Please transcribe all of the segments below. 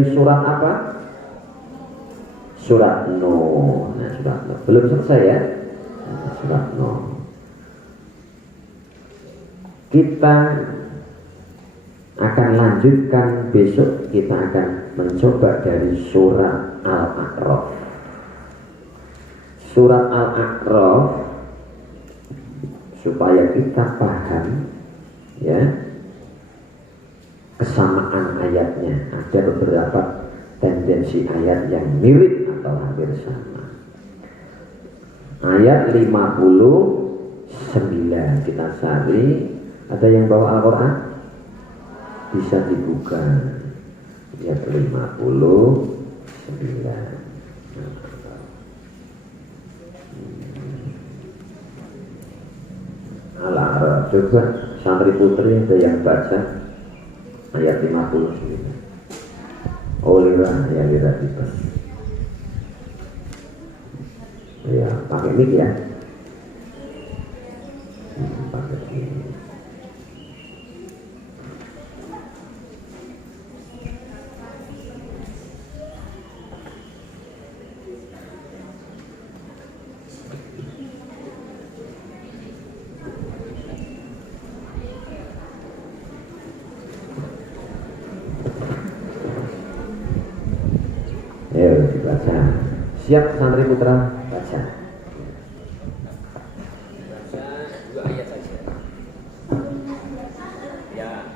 dari surat apa? Surat Nuh. Nah, surat Nuh. Belum selesai ya? Surat Nuh. Kita akan lanjutkan besok, kita akan mencoba dari surat Al-A'raf. Surat Al-A'raf supaya kita paham ya kesamaan ayatnya. Ada beberapa tendensi ayat yang mirip atau hampir sama. Ayat 59 kita cari. Ada yang bawa Al-Quran? Bisa dibuka. Ayat 59. Al-A'raf. Coba santri putri ada yang baca ayat 59. Oh lira, ya lira kita. Ya, pakai mic ya. Pakai mic. Dibaca. Siap santri putra baca. Dua ayat saja. Ya.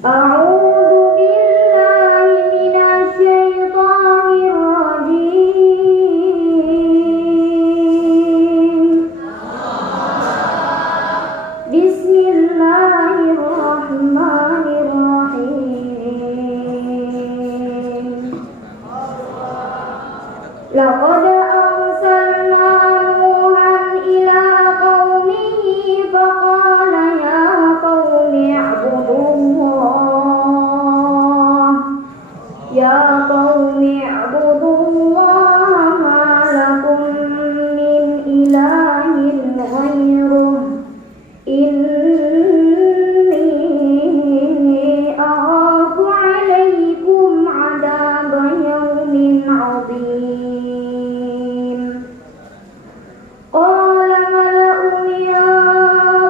A'udzu billahi minasy syaithanir rajim. Bismillahirrahmanirrahim. Laqad arsalna Nuhan ila qaumihi faqala ya qaumi i'budullah ma lakum min ilahin ghairuh inni akhafu 'alaikum 'adaba yaumin 'adzim. Qala mala'u min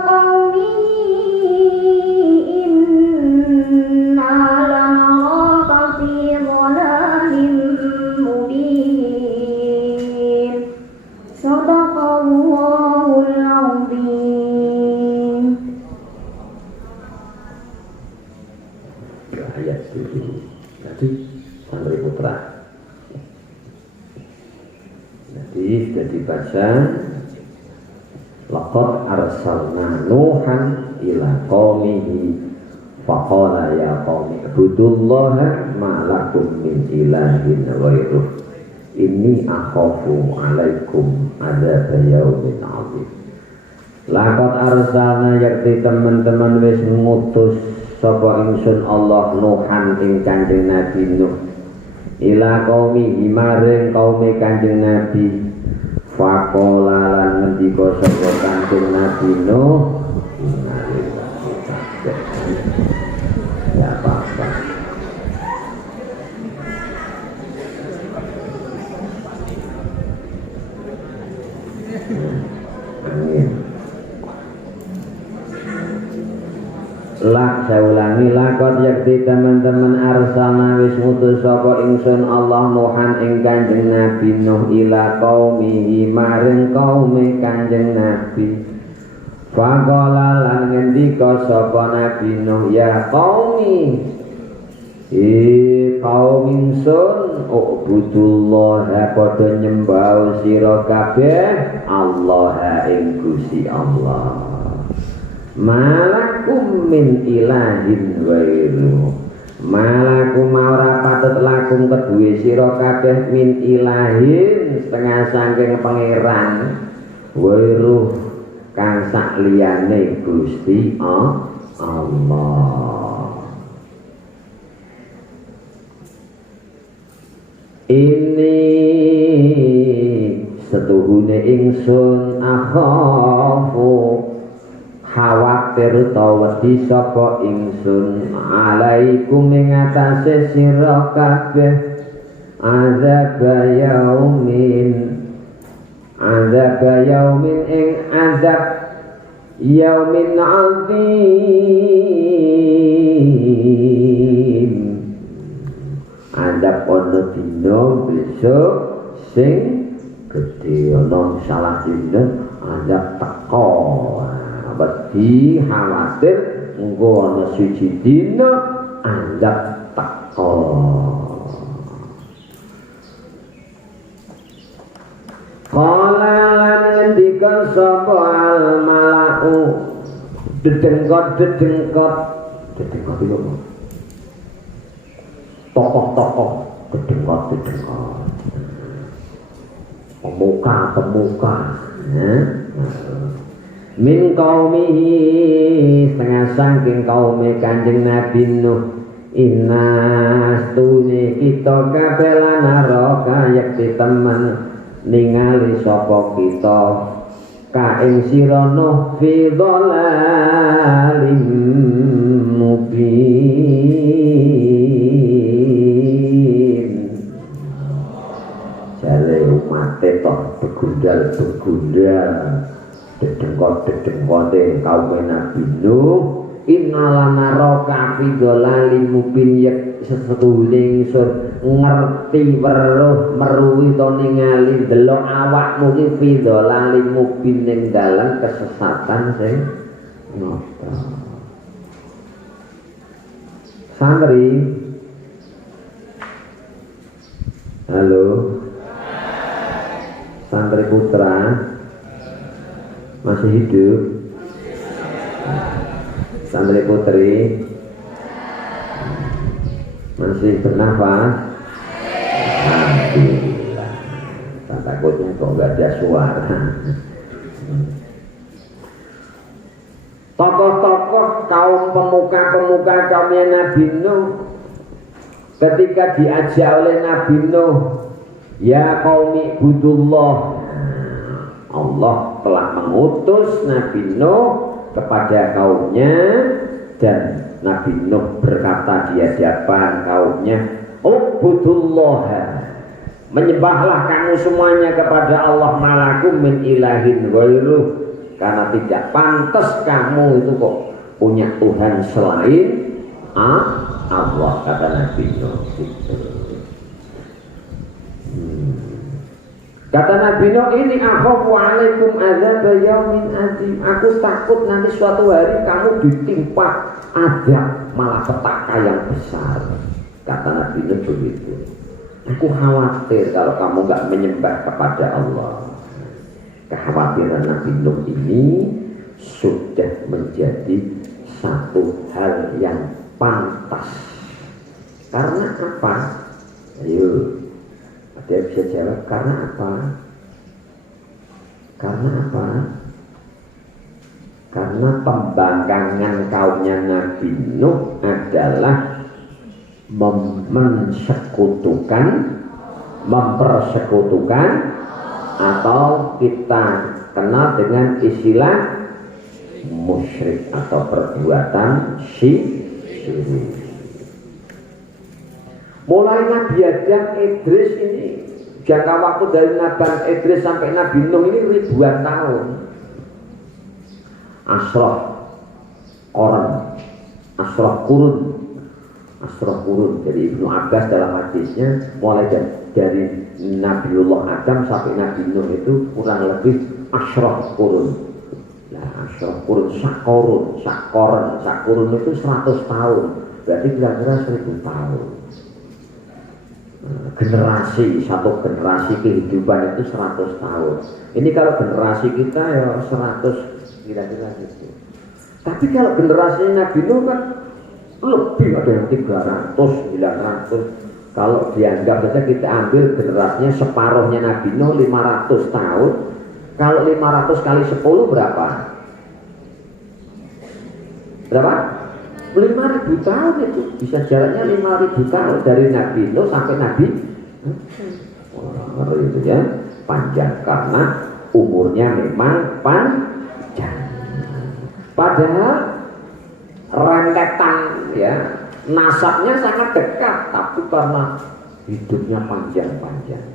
qaumihi inna lanaraka fi dhalalin mubin. Shadaqallahul 'adzim. Ayat 7. Jadi santri putra. Jadi sudah dibaca. Laqad arsalna Nuhan ila qaumihi faqala ya qaumi ibudullaha ma lakum min ilahin ghairuh inni akhafu 'alaikum adzab yaumin 'adzim. Laqad arsalna yakti teman-teman wis ngutus sapa ingsun Allah Nuhan ing Kanjeng Nabi Nuh ila qaumihi maring kaume Kanjeng Nabi. Faqala lan ngendika sapa Kanjeng Nabi Nuh, ya apa-apa. Amin. Lah saya ulangi, lakot yakti teman-teman arsalna wis ngutus sapa ingsun Allah Nuhan ing Kanjeng Nabi Nuh ila qaumihi maring kaume Kanjeng Nabi. Faqala lan ngendika sapa Nabi Nuh ya qaumi kaum ingsun ubudullah padha nyembah sira kabeh Allah ing Gusti Allah. Malakum min ilahin ghairu. Malakum ora patut lakum kedue sira kabeh min ilahin setengah saking pangeran ghairu kang sak liyane Gusti Allah. Ini setuhune ingsun akhafu khawatir khawatir tawati sapa ingsun alaikum ing atase sira kabeh azab yaumin ing azab yaumin azim azab ono dina besok sing gedhe ana salah dina azab teko wedi khawatir engko ana siji dina azab teko. Kala lan ngendika sapa al malau dedengkot itu tokoh-tokoh dedengkot pemuka min qaumihi setengah saking kaume Kanjeng Nabi Nuh inna stune kita kabeh lan naraka yakti teman ningali sapa kita ka ing sira Nuh fi dhalalim mubin jale umate tok begundal dedengkot-dedengkote kaum Nabi Nuh innalana roka fi dhalalim mubin yak sesetune ingsun ngerti weruh meruwi to ningali delok awakmu ki fi dhalalim mubin ning dalan kesesatan sing nyata. Santri halo santri putra masih hidup santri putri masih bernafas. Alhamdulillah. Tak takutnya kok nggak ada suara. Tokoh-tokoh kaum pemuka kaumnya Nabi Nuh ketika diajak oleh Nabi Nuh, ya qaumi ibudullah. Allah telah mengutus Nabi Nuh kepada kaumnya dan Nabi Nuh berkata di hadapan kaumnya, ubudullah, menyembahlah kamu semuanya kepada Allah, malakum min ilahin ghairuh, karena tidak pantas kamu itu kok punya Tuhan selain Allah, kata Nabi Nuh. Kata Nabi Nuh, ini akhafu alaikum azab yaumin azim, aku takut nanti suatu hari kamu ditimpa azab malapetaka yang besar. Kata Nabi Nuh begitu. Aku khawatir kalau kamu nggak menyembah kepada Allah. Kekhawatiran Nabi Nuh ini sudah menjadi satu hal yang pantas. Karena apa? Ayo, ada yang bisa jawab. Karena apa? Karena apa? Karena pembangkangan kaumnya Nabi Nuh adalah mempersekutukan atau kita kenal dengan istilah musyrik atau perbuatan syirik. Mulai Nabi Adam Idris ini jangka waktu dari Nabi Idris sampai Nabi Nuh ini ribuan tahun. Asrah kurun. Jadi Ibnu Abbas dalam hadisnya mulai dari Nabiullah Adam sampai Nabi Nuh itu kurang lebih asrah kurun. Nah, asrah kurun, sakurun itu 100 tahun. Berarti kira-kira 1000 tahun. Satu generasi kehidupan itu 100 tahun. Ini kalau generasi kita ya 100 kira-kira gitu. Tapi kalau generasi Nabi Nuh kan lebih, ada yang 300, 900. Kalau dianggap saja kita ambil generasinya separuhnya Nabi Nuh 500 tahun. Kalau 500 kali 10 berapa? Berapa? 5.000 tahun itu. Bisa jaraknya 5.000 tahun dari Nabi Nuh sampai Nabi. Ngeri itu ya, panjang karena umurnya memang panjang. Padahal rentetan ya nasabnya sangat dekat, tapi karena hidupnya panjang-panjang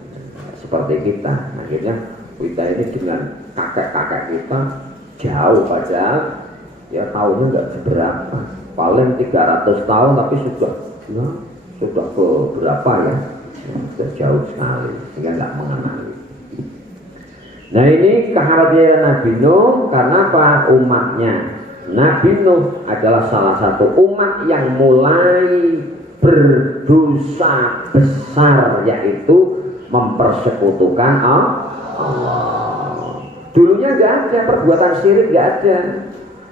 seperti kita, akhirnya kita ini dengan kakek-kakek kita jauh, padahal ya tahunnya nggak seberapa, paling 300 tahun, tapi sudah ke berapa ya, sudah jauh sekali sehingga nggak mengenali. Nah ini kekhawatiran Nabi Nuh karena apa? Umatnya Nabi Nuh adalah salah satu umat yang mulai berdosa besar, yaitu mempersekutukan Allah. Dulunya nggak ada perbuatan syirik, nggak ada,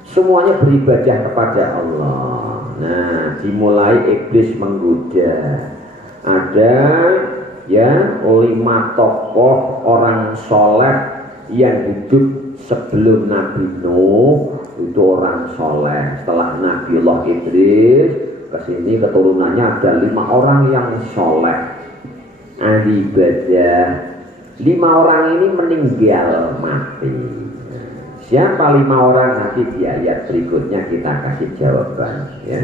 semuanya beribadah kepada Allah. Nah dimulai iblis menggoda, ada ya 5 tokoh orang soleh yang hidup sebelum Nabi Nuh, itu orang soleh. Setelah Nabiullah Idris kesini keturunannya ada 5 orang yang soleh, ahli ibadah. 5 orang ini meninggal mati. Siapa 5 orang? Nanti di ayat berikutnya kita kasih jawaban ya.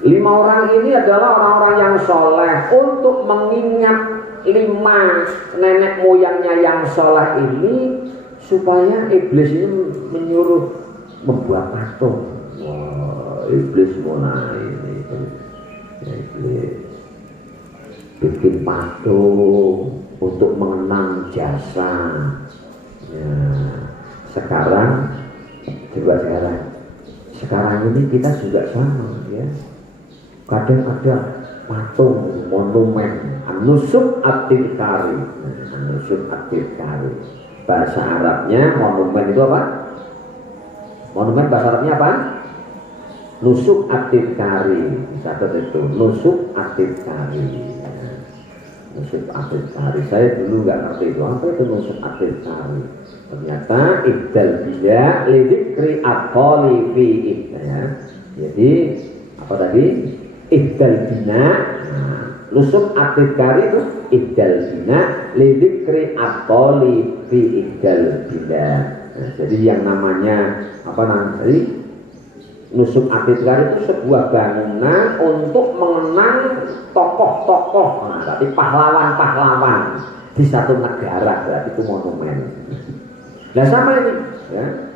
5 orang ini adalah orang-orang yang soleh. Untuk mengingat 5 nenek moyangnya yang soleh ini, supaya iblis ini menyuruh membuat patung. Wah, iblis mulai ini ya, iblis bikin patung untuk mengenang jasa ya. Sekarang ini kita juga sama ya. Kadang ada patung monumen An-Nusuk At-Tirkari. An-Nusuk At-Tirkari. Bahasa Arabnya monumen itu apa? Monumen bahasa Arabnya apa? Nusuk At-Tirkari. Catat itu, Nusuk At-Tirkari. Nusuk At-Tirkari. Saya dulu nggak ngerti itu apa itu Nusuk At-Tirkari. Ternyata Ibdal Bija Lidikri At-Toli Fi ya. Jadi apa tadi? Ihdal bina, Nusuk At-Tirkari itu ihdal bina, lidikri atoli fi ihdal bina. Nah, jadi yang namanya apa namanya? Nusuk At-Tirkari itu sebuah bangunan untuk mengenang tokoh-tokoh, nah, berarti pahlawan-pahlawan di satu negara, berarti itu monumen. Nah sama ini, ya.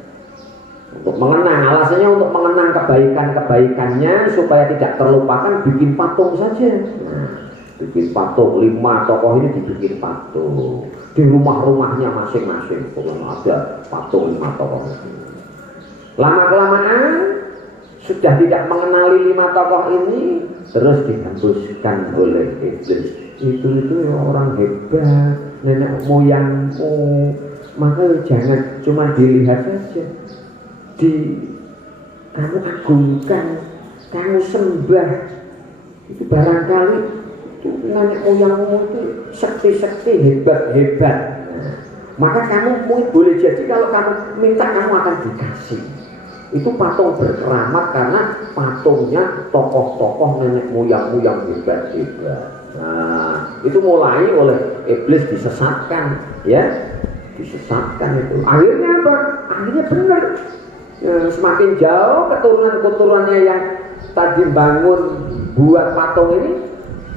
Untuk mengenang, alasannya untuk mengenang kebaikan-kebaikannya supaya tidak terlupakan, bikin patung saja. Nah, bikin patung 5 tokoh ini dibikin patung di rumah-rumahnya masing-masing. Ada patung 5 tokoh. Lama-kelamaan sudah tidak mengenali 5 tokoh ini, terus dihembuskan oleh iblis. Itu orang hebat, nenek moyangmu, maka jangan cuma dilihat saja. Kamu agungkan, kamu sembah, itu barangkali itu nenek moyangmu itu sekti-sekti hebat-hebat. Nah, maka kamu boleh jadi kalau kamu minta kamu akan dikasih. Itu patung berkeramat karena patungnya tokoh-tokoh nenek moyangmu yang hebat-hebat. Nah, itu mulai oleh iblis disesatkan, ya, disesatkan itu. Akhirnya apa? Akhirnya benar. Semakin jauh keturunan-keturunannya yang tadi bangun buat patung ini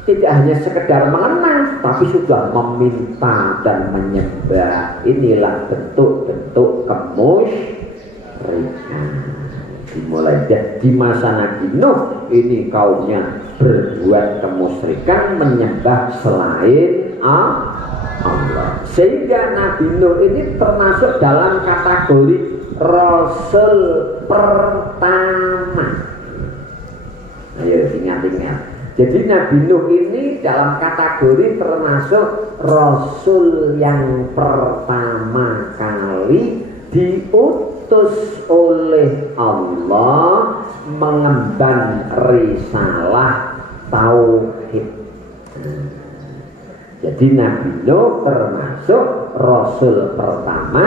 tidak hanya sekedar mengenang, tapi sudah meminta dan menyembah. Inilah bentuk-bentuk kemusyrikan. Dimulai di masa Nabi Nuh ini kaumnya berbuat kemusyrikan, menyembah selain Allah. Sehingga Nabi Nuh ini termasuk dalam kategori Rasul pertama. Ayo ingat-ingat. Jadi Nabi Nuh ini dalam kategori termasuk Rasul yang pertama kali diutus oleh Allah mengemban risalah tauhid. Jadi Nabi Nuh termasuk Rasul pertama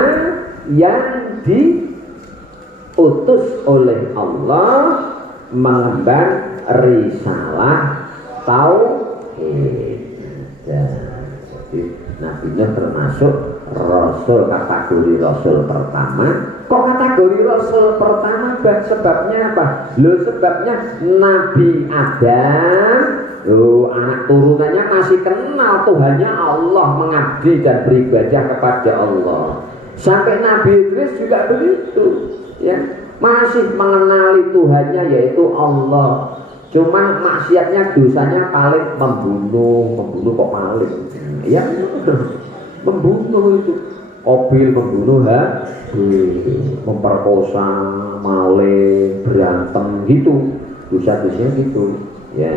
yang diutus oleh Allah mengemban risalah tauhid. Jadi Nabi Nuh termasuk Rasul kategori Rasul pertama. Kok kategori Rasul pertama? Sebabnya apa? Loh, sebabnya Nabi Adam, anak turunannya masih kenal Tuhannya Allah, mengabdi dan beribadah kepada Allah. Sampai Nabi Idris juga begitu, ya, masih mengenali Tuhannya yaitu Allah. Cuman maksiatnya, dosanya paling membunuh kok maling, ya, membunuh itu. Obil membunuh, memperkosa, maling, berantem gitu, dosa-dosanya gitu, ya.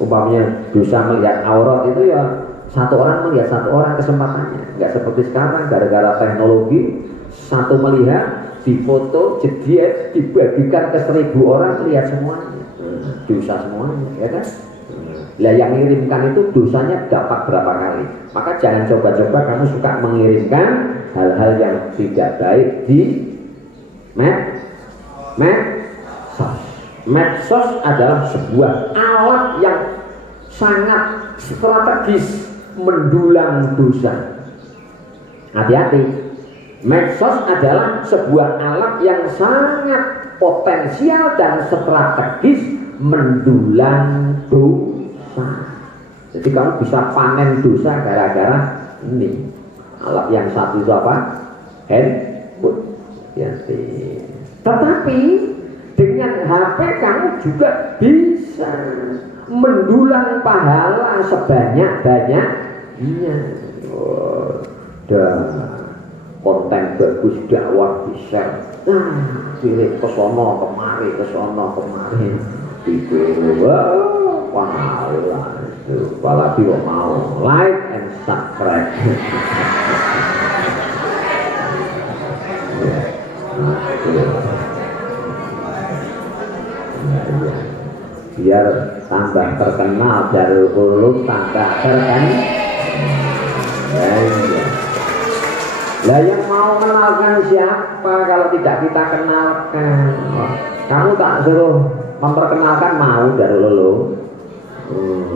Umpamanya dosa melihat aurat itu ya satu orang melihat satu orang kesempatannya, nggak seperti sekarang gara-gara teknologi satu melihat difoto jadi dibagikan ke 1000 orang lihat semuanya, dosa semuanya, ya kan? Lah yang mengirimkan itu dosanya dapat berapa kali. Maka jangan coba-coba kamu suka mengirimkan hal-hal yang tidak baik di medsos. Medsos adalah sebuah alat yang sangat strategis mendulang dosa. Hati-hati. Medsos adalah sebuah alat yang sangat potensial dan strategis mendulang dosa. Jadi kamu bisa panen dosa gara-gara ini. Alat yang satu itu apa? Handphone. Ya, tetapi dengan HP kamu juga bisa mendulang pahala sebanyak-banyaknya. Konten bagus, dakwah bisa. Pilih kesono kemari, kesono kemari. Pahala itu, apalagi kok mau like and subscribe. Biar tambah terkenal dari ulum tambah terkenal. Lah yang mau kenalkan siapa kalau tidak kita kenalkan? Kamu tak suruh memperkenalkan mau dari ulum.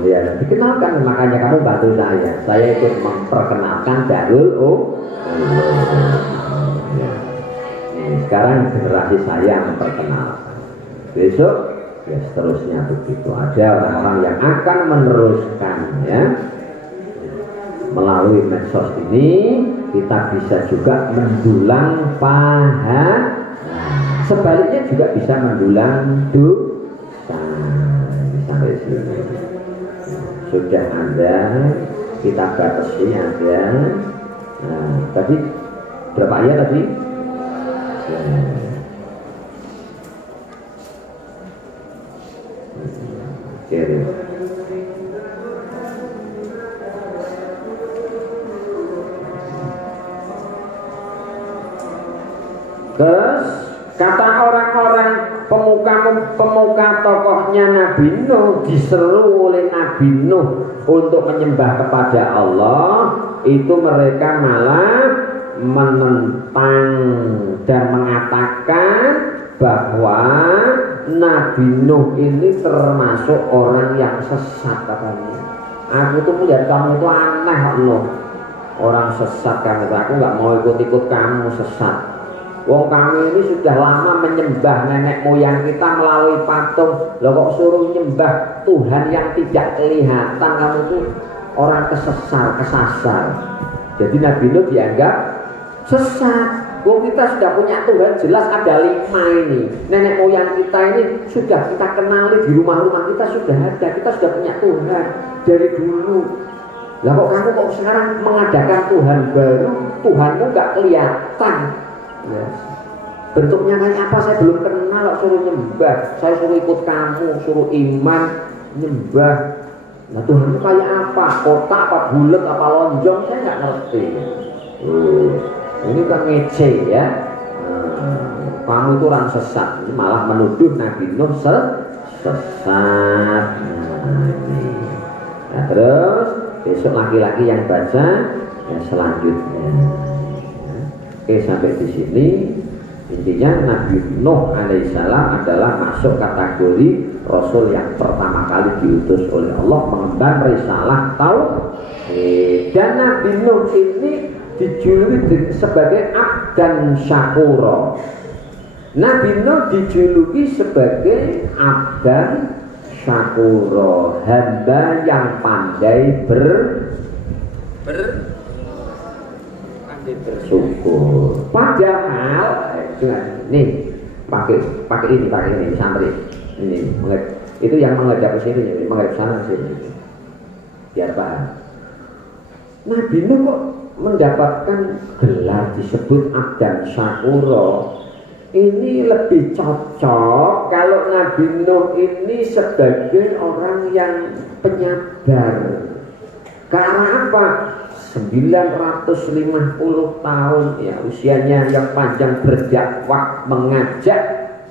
Ya, dikenalkan, makanya kamu bantu saya. Saya ikut memperkenalkan Darul ya. Sekarang generasi saya memperkenalkan. Besok ya seterusnya begitu. Ada orang-orang yang akan meneruskan, ya. Melalui medsos ini kita bisa juga mendulang pahala. Sebaliknya juga bisa mendulang dosa. Sampai sini sudah ada, kita batasi ada. Tadi berapa ayat tadi? Terus kata orang-orang pemuka tokohnya Nabi Nuh, diseru oleh Nabi Nuh untuk menyembah kepada Allah, itu mereka malah menentang dan mengatakan bahwa Nabi Nuh ini termasuk orang yang sesat katanya. Aku tuh melihat kamu itu aneh loh, orang sesat kamu, aku nggak mau ikut-ikut kamu sesat. Wong kami ini sudah lama menyembah nenek moyang kita melalui patung. Loh kok suruh menyembah Tuhan yang tidak kelihatan? Kamu tuh orang kesasar. Jadi Nabi Nuh dianggap sesat. Wong kita sudah punya Tuhan jelas ada 5 ini. Nenek moyang kita ini sudah kita kenali, di rumah-rumah kita sudah ada. Kita sudah punya Tuhan dari dulu. Lah kok kamu kok sekarang mengadakan Tuhan baru? Tuhanmu nggak kelihatan. Ya. Bentuknya kayak apa saya belum kenal, suruh nyembah, saya suruh ikut kamu, suruh iman, nyembah. Nah Tuhan kayak apa? Kotak apa bulat apa lonjong, saya nggak ngerti. Ini kan ngece ya. Kamu itu orang sesat, malah menuduh Nabi Nuh sesat. Nah, terus besok laki-laki yang baca ya selanjutnya. Oke, sampai di sini intinya Nabi Nuh alaihissalam adalah masuk kategori Rasul yang pertama kali diutus oleh Allah mengemban risalah tauhid. Dan Nabi Nuh ini dijuluki sebagai abdan syakura. Nabi Nuh dijuluki sebagai abdan syakura, hamba yang pandai bersyukur. Padahal nih pakai ini santri ini itu yang menghadap ke sini, menghadap sana ke sini biar paham. Nabi Nuh kok mendapatkan gelar disebut abdan syakura. Ini lebih cocok kalau Nabi Nuh ini sebagai orang yang penyabar. Karena apa? 950 tahun ya usianya yang panjang berdakwah, mengajak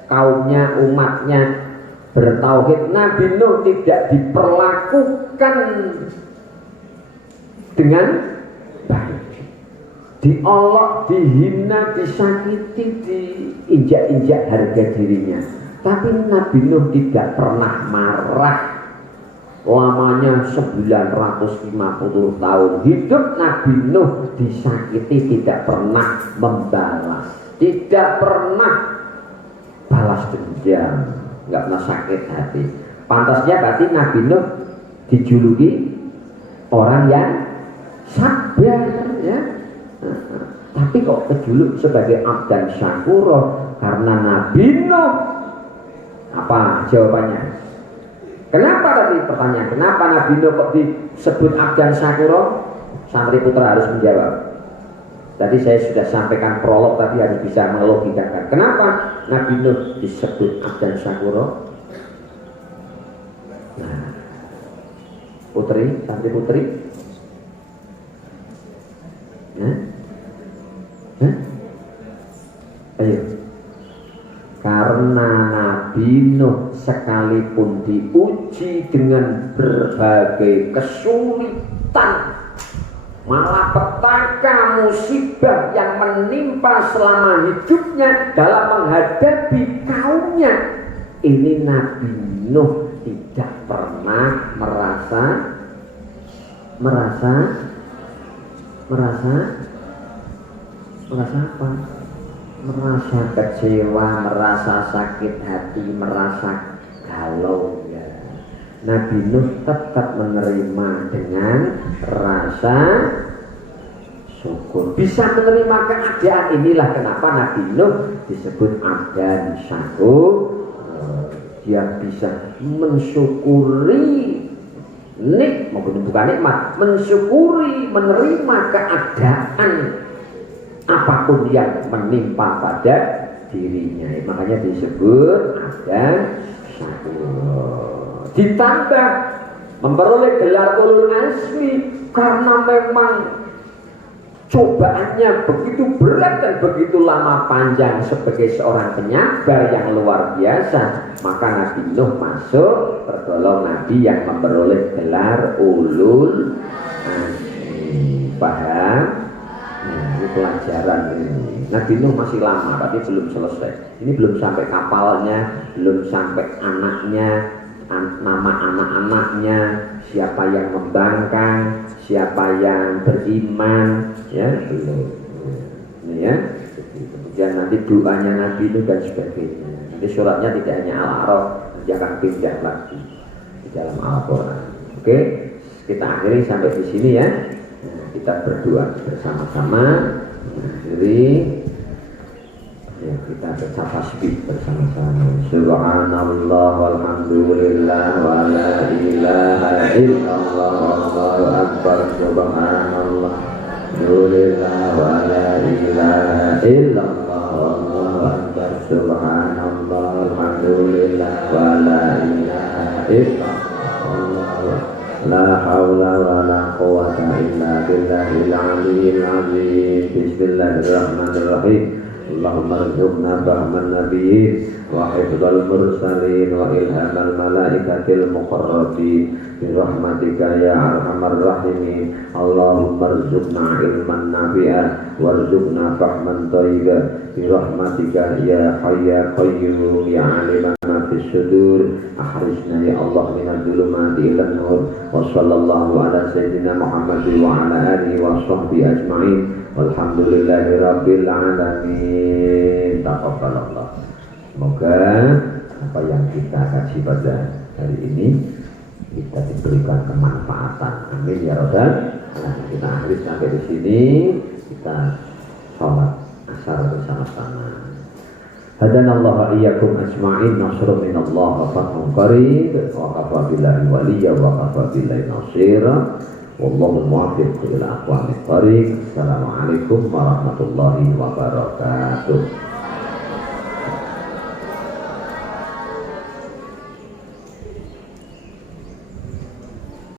kaumnya, umatnya bertauhid. Nabi Nuh tidak diperlakukan dengan baik, diolok, dihina, disakiti, diinjak-injak harga dirinya. Tapi Nabi Nuh tidak pernah marah. Lamanya 950 tahun hidup Nabi Nuh disakiti, tidak pernah membalas, tidak pernah balas dendam, nggak pernah sakit hati. Pantasnya berarti Nabi Nuh dijuluki orang yang sabar ya. Tapi kok kejuluk sebagai abdan syakura? Karena Nabi Nuh, apa jawabannya? Kenapa tadi pertanyaan? Kenapa Nabi Nuh kok disebut abdan syakura? Santri putra harus menjawab. Tadi saya sudah sampaikan prolog, tapi harus bisa melogikakan. Kenapa Nabi Nuh disebut abdan syakura? Nah, putri, santri putri, ayo. Karena Nabi Nuh sekalipun diuji dengan berbagai kesulitan, malapetaka, musibah yang menimpa selama hidupnya dalam menghadapi kaumnya, ini Nabi Nuh tidak pernah merasa apa? Merasa kecewa, merasa sakit hati, merasa galau ya. Nabi Nuh tetap menerima dengan rasa syukur, bisa menerima keadaan. Inilah kenapa Nabi Nuh disebut abdan syukur. Dia bisa mensyukuri bukan nikmat, mensyukuri, menerima keadaan apapun yang menimpa pada dirinya. Makanya disebut abdan syukur. Ditambah memperoleh gelar ulul azmi karena memang cobaannya begitu berat dan begitu lama panjang. Sebagai seorang penyabar yang luar biasa, maka Nabi Nuh masuk tergolong nabi yang memperoleh gelar ulul azmi. Paham? Nah, ini pelajaran ini. Nabi Nuh masih lama, tapi belum selesai. Ini belum sampai kapalnya, belum sampai anaknya, nama anak-anaknya, siapa yang membangkang, siapa yang beriman, ya belum. Ini ya. Kemudian nanti doanya Nabi Nuh dan sebagainya. Nanti suratnya tidak hanya Al-A'raf, nanti akan pindah lagi di dalam Al-Quran. Oke, kita akhiri sampai di sini ya. Kita berdoa bersama-sama. Jadi ya, kita baca tasbih bersama-sama. Subhanallah walhamdulillah wa la ilaha illallah wallahu akbar. Subhanallah walhamdulillah wa la ilaha illallah wallahu akbar. Subhanallah walhamdulillah wa la ilaha illallah. La haula wa la quwwata illa billahil aliyyil azim. Bismillahirrahmanirrahim. Allahumma arzuqna fahman nabiyyin wa hifdzal mursalin wa ilhamal malaikatil muqarrabin bi rahmatika ya arhamar rahimin. Allahumma arzuqna ilman nafi'an warzuqna fahman thayyiban bi rahmatika ya hayya qayyum ya aliman fis sudur, akhrijna ya Allah minadz zulumati ilan nur. Wa sallallahu ala sayyidina Muhammad wa ala alihi wa sahbihi ajma'in. Walhamdulillahi rabbil alamin. Taqabbalallah. Semoga apa yang kita kaji pada hari ini kita diberikan kemanfaatan. Amin ya rabbal alamin. Kita akhiri sampai di sini. Kita sholat asar bersama-sama. Hadanallahu iyyakum ajma'in. Nasrun minallah wa fathun qarib. Wa kafa billahi waliyya wa kafa billahi nasira. Wallahu muwaffiq ila aqwamit thariq. Assalamualaikum warahmatullahi wabarakatuh.